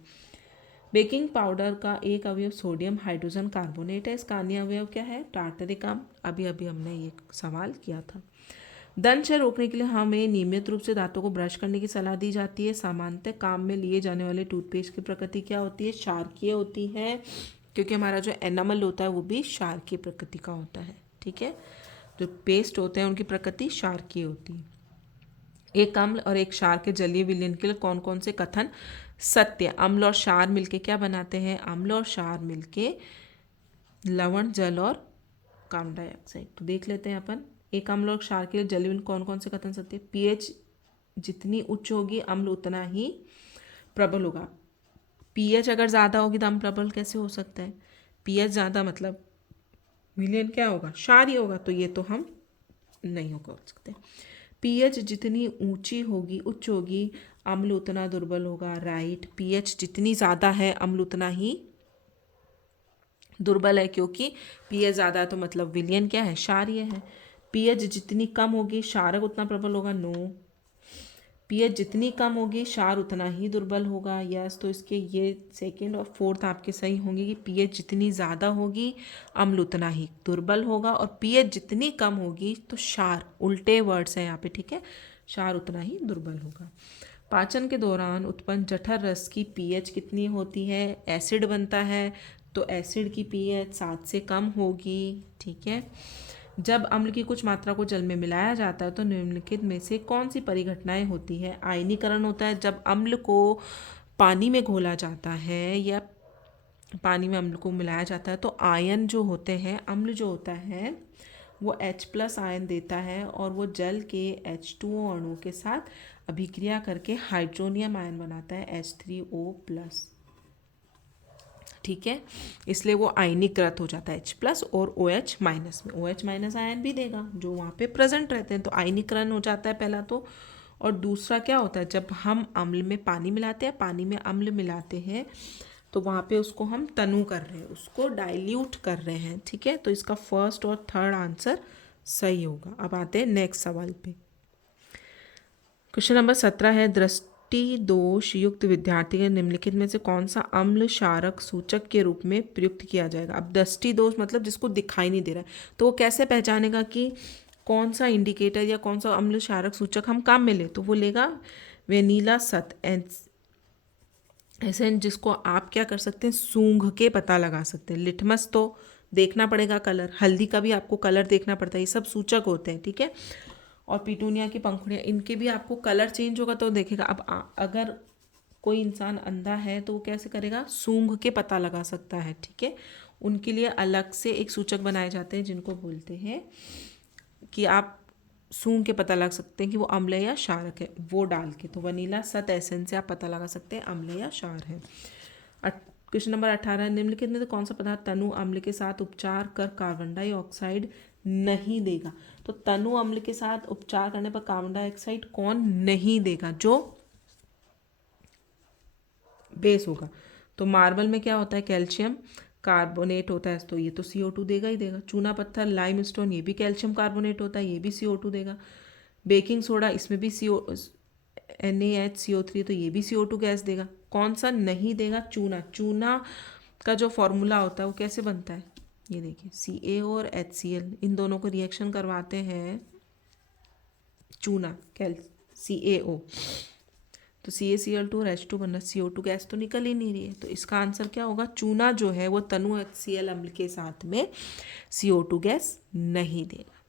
बेकिंग पाउडर का एक अवयव सोडियम हाइड्रोजन कार्बोनेट है। इसका अन्य अवयव क्या है? टार्टरिक अम्ल। अभी हमने ये सवाल किया था। दंत क्षय रोकने के लिए हमें नियमित रूप से दांतों को ब्रश करने की सलाह दी जाती है। सामान्यतः काम में लिए जाने वाले टूथपेस्ट की प्रकृति क्या होती है? क्षारकीय होती है, क्योंकि हमारा जो एनामल होता है वो भी क्षारकीय प्रकृति का होता है। ठीक है, जो पेस्ट होते हैं उनकी प्रकृति क्षारकीय होती है। एक अम्ल और एक क्षार के जलीय विलयन के लिए कौन कौन से कथन सत्य? अम्ल और क्षार मिलके क्या बनाते हैं? अम्ल और क्षार मिलके लवण, जल और कार्बन डाइऑक्साइड। तो देख लेते हैं अपन। एक अम्ल और क्षार के लिए जलीय विलयन कौन कौन से कथन सत्य? पीएच जितनी उच्च होगी अम्ल उतना ही प्रबल होगा। पीएच अगर ज़्यादा होगी तो अम्ल प्रबल कैसे हो सकता है? पीएच ज़्यादा मतलब विलयन क्या होगा? क्षार होगा, तो ये तो हम नहीं होगा बोल सकते। पीएच जितनी ऊंची होगी, उच्च होगी, अम्ल उतना दुर्बल होगा। राइट, पीएच जितनी ज़्यादा है अम्ल उतना ही दुर्बल है, क्योंकि पीएच ज़्यादा है तो मतलब विलयन क्या है? क्षारीय है। पीएच जितनी कम होगी क्षारक उतना प्रबल होगा। नो, पीएच जितनी कम होगी क्षार उतना ही दुर्बल होगा। यस, तो इसके ये सेकंड और फोर्थ आपके सही होंगे कि पीएच जितनी ज़्यादा होगी अम्ल उतना ही दुर्बल होगा, और पीएच जितनी कम होगी तो क्षार, उल्टे वर्ड्स हैं यहाँ पे, ठीक है, क्षार उतना ही दुर्बल होगा। पाचन के दौरान उत्पन्न जठर रस की पीएच कितनी होती है? एसिड बनता है तो एसिड की पीएच 7 से कम होगी। ठीक है, जब अम्ल की कुछ मात्रा को जल में मिलाया जाता है तो निम्नलिखित में से कौन सी परिघटनाएं होती है? आयनीकरण होता है। जब अम्ल को पानी में घोला जाता है या पानी में अम्ल को मिलाया जाता है तो आयन जो होते हैं, अम्ल जो होता है वो H+ आयन देता है, और वो जल के H2O अणु के साथ अभिक्रिया करके हाइड्रोनियम आयन बनाता है H3O+। ठीक है, इसलिए वो आयनीकृत हो जाता है H+ और OH- में। OH- आयन भी देगा जो वहाँ पे प्रेजेंट रहते हैं, तो आयनीकरण हो जाता है पहला तो। और दूसरा क्या होता है? जब हम अम्ल में पानी मिलाते हैं, पानी में अम्ल मिलाते हैं तो वहाँ पे उसको हम तनु कर रहे हैं, उसको डाइल्यूट कर रहे हैं। ठीक है, तो इसका फर्स्ट और थर्ड आंसर सही होगा। अब आते हैं नेक्स्ट सवाल पे। क्वेश्चन नंबर 17 है, दृष्टि दोष युक्त विद्यार्थी के निम्नलिखित में से कौन सा अम्ल क्षारक सूचक के रूप में प्रयुक्त किया जाएगा? अब दृष्टि दोष मतलब जिसको दिखाई नहीं दे रहा है, तो वो कैसे पहचानेगा कि कौन सा इंडिकेटर या कौन सा अम्ल क्षारक सूचक हम काम में ले? तो वो लेगा वेनिला सत ऐसे, जिसको आप क्या कर सकते हैं? सूंघ के पता लगा सकते हैं। लिटमस तो देखना पड़ेगा कलर, हल्दी का भी आपको कलर देखना पड़ता है, ये सब सूचक होते हैं। ठीक है, और पिटूनिया की पंखुड़ियाँ, इनके भी आपको कलर चेंज होगा तो देखेगा। अब अगर कोई इंसान अंधा है तो वो कैसे करेगा? सूंघ के पता लगा सकता है। ठीक है, उनके लिए अलग से एक सूचक बनाए जाते हैं जिनको बोलते हैं कि आप सूंघ के पता लगा सकते हैं कि वो अम्ल या क्षारक है, वो डाल के। तो वनीला सत एसेंस से आप पता लगा सकते हैं अम्ल या क्षार है। क्वेश्चन नंबर 18, निम्नलिखित में से कौन सा पदार्थ तनु अम्ल के साथ उपचार कर कार्बन डाइऑक्साइड नहीं देगा? तो तनु अम्ल के साथ उपचार करने पर कार्बन डाइऑक्साइड कौन नहीं देगा? जो बेस होगा। तो मार्बल में क्या होता है? कैल्शियम कार्बोनेट होता है, तो ये तो CO2 देगा ही देगा। चूना पत्थर, लाइम स्टोन, ये भी कैल्शियम कार्बोनेट होता है, ये भी CO2 देगा। बेकिंग सोडा, इसमें भी NaHCO3, तो ये भी CO2 गैस देगा। कौन सा नहीं देगा? चूना। चूना का जो फॉर्मूला होता है वो कैसे बनता है? ये देखिए, CaO और HCl, इन दोनों को रिएक्शन करवाते हैं चूना, CaO, तो CaCl2 और H2 बनना, CO2 गैस तो निकल ही नहीं रही है, तो इसका आंसर क्या होगा? चूना जो है वो तनु HCl अम्ल के साथ में CO2 गैस नहीं देगा।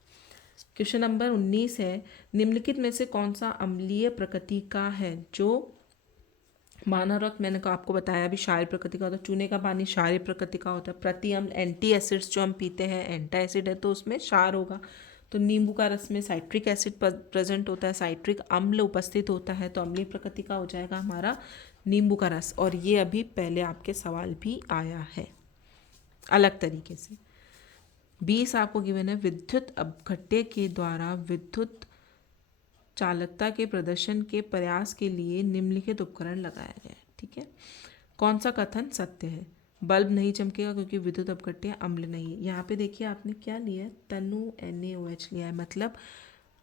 क्वेश्चन नंबर 19 है, निम्नलिखित में से कौन सा अम्लीय प्रकृति का है? जो मानव रक्त, मैंने आपको बताया अभी, क्षारीय प्रकृति का होता है। चूने का पानी क्षारीय प्रकृति का होता है। प्रति अम्ल, एंटी एसिड्स जो हम पीते हैं, एंटा एसिड है तो उसमें क्षार होगा। तो नींबू का रस में साइट्रिक एसिड प्रेजेंट होता है, साइट्रिक अम्ल उपस्थित होता है, तो अम्लीय प्रकृति का हो जाएगा हमारा नींबू का रस। और ये अभी पहले आपके सवाल भी आया है अलग तरीके से। 20 आपको गिवन है, विद्युत अपघट्य के द्वारा विद्युत चालकता के प्रदर्शन के प्रयास के लिए निम्नलिखित उपकरण लगाया गया है। ठीक है, कौन सा कथन सत्य है? बल्ब नहीं चमकेगा क्योंकि विद्युत अपघट्य अम्ल नहीं है। यहाँ पे देखिए आपने क्या लिया है? तनु NaOH लिया है, मतलब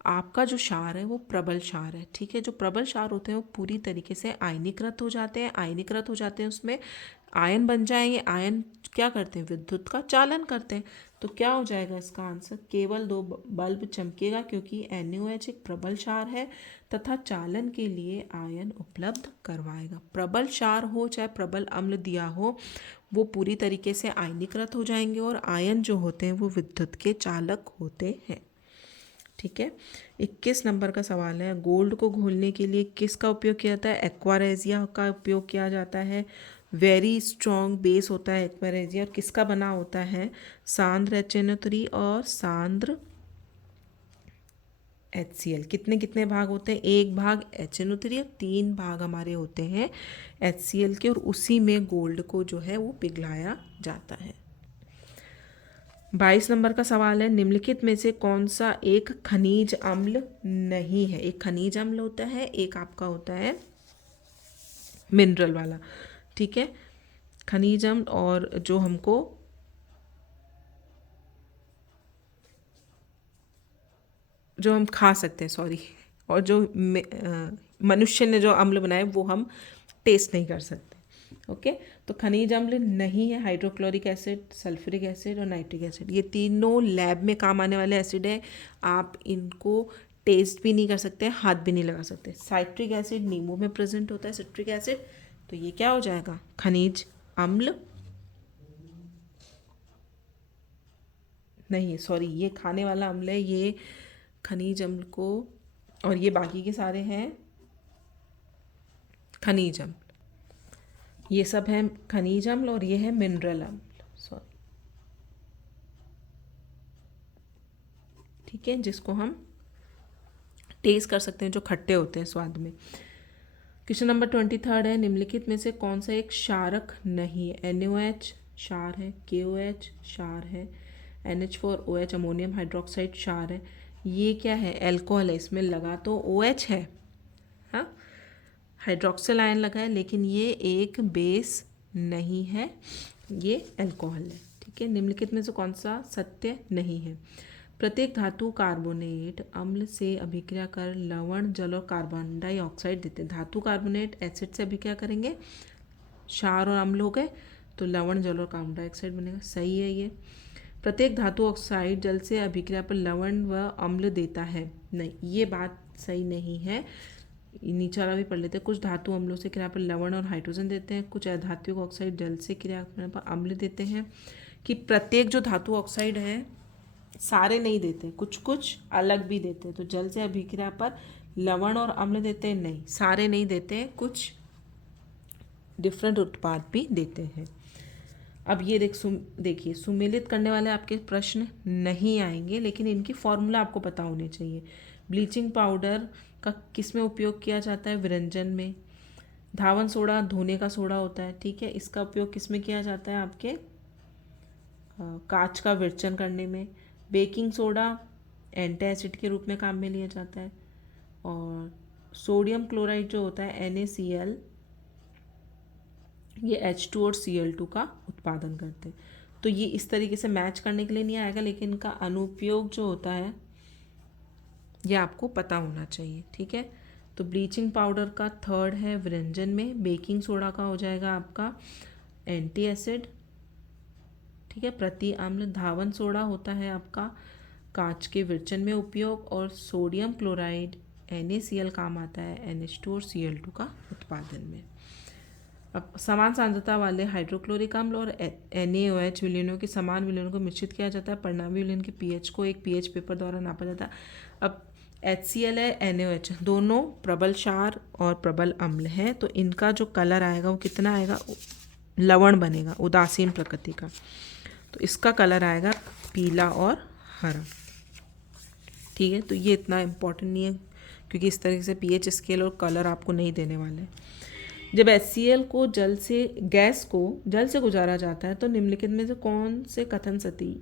आपका जो क्षार है वो प्रबल क्षार है। ठीक है, जो प्रबल क्षार होते हैं वो पूरी तरीके से आयनीकृत हो जाते हैं। आयनीकृत हो जाते हैं, उसमें आयन बन जाएंगे। आयन क्या करते हैं? विद्युत का चालन करते हैं। तो क्या हो जाएगा इसका आंसर? केवल दो बल्ब चमकेगा क्योंकि NaOH एक प्रबल क्षार है तथा चालन के लिए आयन उपलब्ध करवाएगा। प्रबल क्षार हो चाहे प्रबल अम्ल दिया हो, वो पूरी तरीके से आयनीकृत हो जाएंगे और आयन जो होते हैं वो विद्युत के चालक होते हैं। ठीक है। 21 नंबर का सवाल है, गोल्ड को घोलने के लिए किसका उपयोग किया जाता है? एक्वारेजिया का उपयोग किया जाता है। वेरी स्ट्रॉन्ग बेस होता है एक्वारेजिया। और किसका बना होता है? सांद्र HNO3 और सांद्र HCl। कितने कितने भाग होते हैं? 1 भाग HNO3 और 3 भाग हमारे होते हैं HCl के, और उसी में गोल्ड को जो है वो पिघलाया जाता है। 22 नंबर का सवाल है, निम्नलिखित में से कौन सा एक खनिज अम्ल नहीं है? एक खनिज अम्ल होता है, एक आपका होता है मिनरल वाला। ठीक है। खनिज अम्ल और जो हमको जो हम खा सकते हैं, सॉरी, और जो मनुष्य ने जो अम्ल बनाए वो हम टेस्ट नहीं कर सकते। ओके। तो खनिज अम्ल नहीं है हाइड्रोक्लोरिक एसिड, सल्फ्यूरिक एसिड और नाइट्रिक एसिड। ये तीनों लैब में काम आने वाले एसिड है। आप इनको टेस्ट भी नहीं कर सकते, हाथ भी नहीं लगा सकते। साइट्रिक एसिड नींबू में प्रेजेंट होता है, सिट्रिक एसिड। तो ये क्या हो जाएगा? खनिज अम्ल नहीं है, सॉरी, ये खाने वाला अम्ल है। ये खनिज अम्ल को, और ये बाकी के सारे हैं खनिज अम्ल। ये सब है खनिज अम्ल और ये है मिनरल अम्ल, सॉरी। ठीक है, जिसको हम टेस्ट कर सकते हैं, जो खट्टे होते हैं स्वाद में। क्वेश्चन नंबर 23 है, निम्नलिखित में से कौन सा एक क्षारक नहीं है? NaOH क्षार है, KOH क्षार है, NH4OH अमोनियम हाइड्रोक्साइड क्षार है। ये क्या है? एल्कोहल है। इसमें लगा तो OH है, हाँ, हाइड्रोक्सिल आयन लगा है, लेकिन ये एक बेस नहीं है, ये एल्कोहल है। ठीक है। निम्नलिखित में से कौन सा सत्य नहीं है? प्रत्येक धातु कार्बोनेट अम्ल से अभिक्रिया कर लवण, जल और कार्बन डाइऑक्साइड देते हैं। धातु कार्बोनेट एसिड से अभिक्रिया करेंगे, क्षार और अम्ल हो गए, तो लवण, जल और कार्बन डाइऑक्साइड बनेगा। सही है ये। प्रत्येक धातु ऑक्साइड जल से अभिक्रिया पर लवण व अम्ल देता है। नहीं, ये बात सही नहीं है। नीचे वाला भी पढ़ लेते हैं। कुछ धातु अम्लों से क्रिया पर लवण और हाइड्रोजन देते हैं, कुछ अधात्विक ऑक्साइड जल से क्रिया पर अम्ल देते हैं। कि प्रत्येक जो धातु ऑक्साइड है सारे नहीं देते, कुछ कुछ अलग भी देते हैं। तो जल से अभिक्रिया पर लवण और अम्ल देते हैं, नहीं, सारे नहीं देते हैं, कुछ डिफरेंट उत्पाद भी देते हैं। अब ये देखिए, सुमेलित करने वाले आपके प्रश्न नहीं आएंगे, लेकिन इनकी फॉर्मूला आपको पता होनी चाहिए। ब्लीचिंग पाउडर का किस में उपयोग किया जाता है? व्यंजन में। धावन सोडा धोने का सोडा होता है, ठीक है, इसका उपयोग किस में किया जाता है? आपके कांच का विरचन करने में। बेकिंग सोडा एंटी एसिड के रूप में काम में लिया जाता है। और सोडियम क्लोराइड जो होता है NaCl, ये H2 और Cl2 का उत्पादन करते हैं। तो ये इस तरीके से मैच करने के लिए नहीं आएगा, लेकिन इनका अनुपयोग जो होता है ये आपको पता होना चाहिए। ठीक है। तो ब्लीचिंग पाउडर का थर्ड है व्यंजन में। बेकिंग सोडा का हो जाएगा आपका एंटी एसिड, ठीक है, प्रति अम्ल। धावन सोडा होता है आपका कांच के विरचन में उपयोग। और सोडियम क्लोराइड NaCl काम आता है NH2 और Cl2 का उत्पादन में। अब समान सांद्रता वाले हाइड्रोक्लोरिक अम्ल और NaOH विलयनों के समान विलयनों को मिश्रित किया जाता है। परिणामी विलयन के pH को एक pH पेपर द्वारा नापा जाता है। अब HCl है, NaOH, दोनों प्रबल क्षार और प्रबल अम्ल है, तो इनका जो कलर आएगा वो कितना आएगा? लवण बनेगा, उदासीन प्रकृति का। तो इसका कलर आएगा पीला और हरा। ठीक है। तो ये इतना इम्पोर्टेंट नहीं है, क्योंकि इस तरीके से pH स्केल और कलर आपको नहीं देने वाले। जब HCl को गैस को जल से गुजारा जाता है, तो निम्नलिखित में से कौन से कथन सती?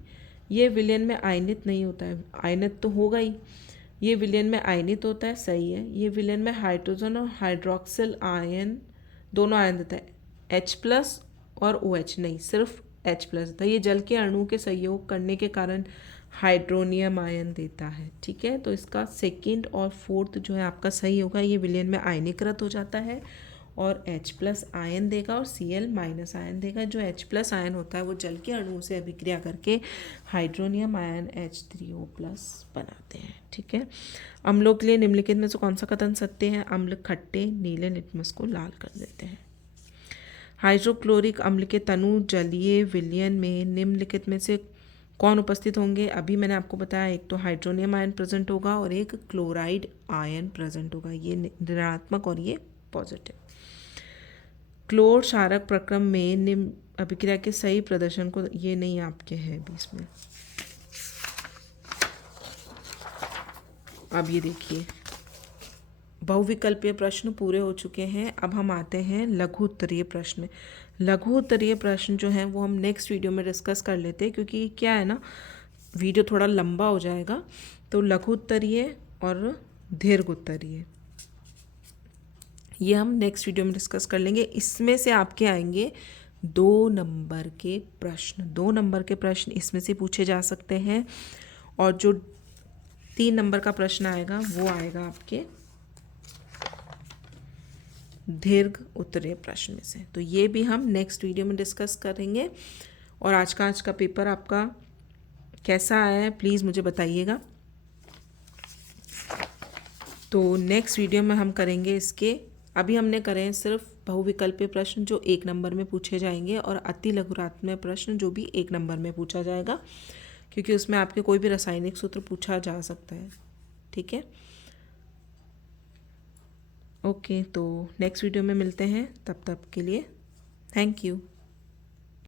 ये विलयन में आयनित नहीं होता है। आयनित तो होगा ही, ये विलयन में आयनित होता है, सही है। ये विलयन में हाइड्रोजन और हाइड्रोक्सिल आयन दोनों आयन देता है। H+ और OH नहीं, सिर्फ H+ देता है। ये जल के अणु के सहयोग करने के कारण हाइड्रोनियम आयन देता है। ठीक है। तो इसका सेकंड और फोर्थ जो है आपका सही होगा। ये विलयन में आयनीकृत हो जाता है और H प्लस आयन देगा और Cl माइनस आयन देगा। जो H प्लस आयन होता है वो जल के अणु से अभिक्रिया करके हाइड्रोनियम आयन H3O प्लस बनाते हैं। ठीक है। अम्लों के लिए निम्नलिखित में से कौन सा कथन सत्य है? अम्ल खट्टे नीले लिटमस को लाल कर देते हैं। हाइड्रोक्लोरिक अम्ल के तनु जलीय विलयन में निम्नलिखित में से कौन उपस्थित होंगे? अभी मैंने आपको बताया, एक तो हाइड्रोनियम आयन प्रेजेंट होगा और एक क्लोराइड आयन प्रेजेंट होगा। ये ऋणात्मक और ये पॉजिटिव। क्लोर क्षारक प्रक्रम में निम्न अभिक्रिया के सही प्रदर्शन को, ये नहीं आपके है बीच में। अब ये देखिए, बहुविकल्पीय प्रश्न पूरे हो चुके हैं। अब हम आते हैं लघु उत्तरीय प्रश्न। लघु उत्तरीय प्रश्न जो हैं वो हम नेक्स्ट वीडियो में डिस्कस कर लेते हैं, क्योंकि क्या है ना, वीडियो थोड़ा लंबा हो जाएगा। तो लघु उत्तरीय और दीर्घ उत्तरीय ये हम नेक्स्ट वीडियो में डिस्कस कर लेंगे। इसमें से आपके आएंगे 2 नंबर के प्रश्न। 2 नंबर के प्रश्न इसमें से पूछे जा सकते हैं, और जो 3 नंबर का प्रश्न आएगा वो आएगा आपके दीर्घ उत्तरीय प्रश्न में से। तो ये भी हम नेक्स्ट वीडियो में डिस्कस करेंगे। और आज का पेपर आपका कैसा आया है प्लीज़ मुझे बताइएगा। तो नेक्स्ट वीडियो में हम करेंगे इसके, अभी हमने करे हैं सिर्फ बहुविकल्पीय प्रश्न जो 1 नंबर में पूछे जाएंगे, और अति लघुरात्मक प्रश्न जो भी 1 नंबर में पूछा जाएगा, क्योंकि उसमें आपके कोई भी रासायनिक सूत्र पूछा जा सकता है। ठीक है, ओके। तो नेक्स्ट वीडियो में मिलते हैं, तब तक के लिए थैंक यू।